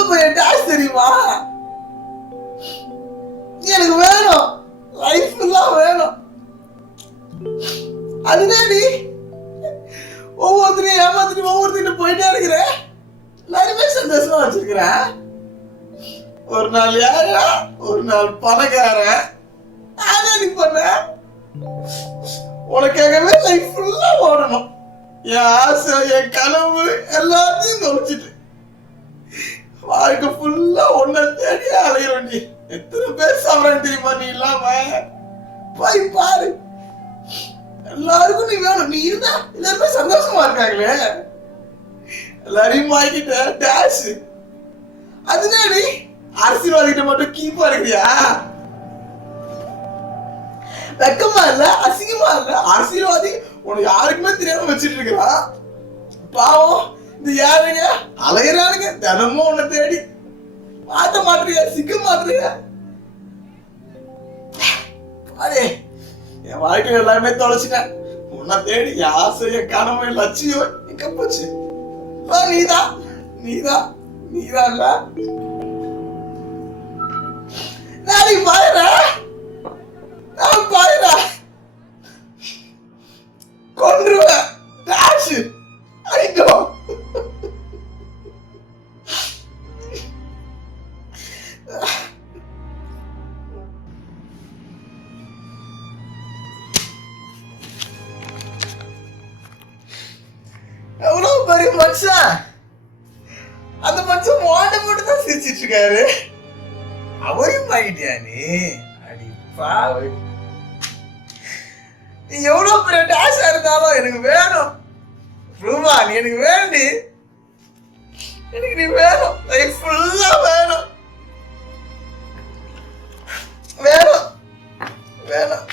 எவ்வளவு பெரிய டாஸ் தெரியுமா? எனக்கு வேணும், லைஃப் ஃபுல்லா வேணும். அதுதான் நீ ஒவ்வொருத்தரையும் ஏமாத்திட்டு ஒவ்வொருத்தரும் போயிட்டே இருக்கிற. எல்லாருமே சந்தோஷமா வச்சிருக்கிற. ஒரு நாள் யாரா, ஒரு நாள் பணக்காரன். அதே நீ பண்ண. உனக்காகவே லைஃப் ஃபுல்லா ஓடணும். என் ஆசை, என் கனவு எல்லாத்தையும் தொலைச்சிட்டு வாழ்க்கை ஃபுல்லா ஒன்ன தேடி அலையிற நீ. எத்தனை பேர் சாப்பிட்றான்னு தெரியுமா நீ இல்லாம? போய் பாரு. எல்லாருக்கும் நீ வேணும். நீ இருந்தா எல்லாருமே சந்தோஷமா இருக்காங்களே. எல்லாரையும் வாங்கிட்ட டாஷ். அதுதான் நீ அரசியல்வாதிகிட்ட மட்டும் கீப்பா இருக்கிறியா? வெக்கமா இல்ல, அசிங்கமா இல்ல? அரசியல்வாதி உனக்கு யாருக்குமே தெரியாம வச்சிட்டு இருக்கிறான். பாவம் இந்த யாருங்க அலையிறானுங்க தினமும் உன்னை தேடி. மாட்ட மாட்டுறியா, சிக்க மாட்டுறியா? பாரு, என் வாழ்க்கையில எல்லாமே தொலைச்சிட்டேன். உன்னை தேடி என் ஆசை, என் கனவு, என் லட்சியம் எங்க போச்சு? நீதான் நீதான் நீதான் இல்ல. நாளைக்கு பாருடா, நான் பாருடா கொன்றுவேன். டாஷ் ஐயோ. எவ்வளவு பெரிய மனுஷன். அந்த மனுஷன் மாட்ட மட்டும் தான் சிரிச்சிட்டு இருக்காரு. அவரையும் வாங்கிட்டியா நீ? அடி பாவி. நீ எவ்வளவு பெரிய டாஷா இருந்தாலும் எனக்கு வேணும். ரூபா நீ எனக்கு வேண்டி. எனக்கு நீ வேணும். லைஃப் ஃபுல்லா வேணும். வேணும் வேணும்.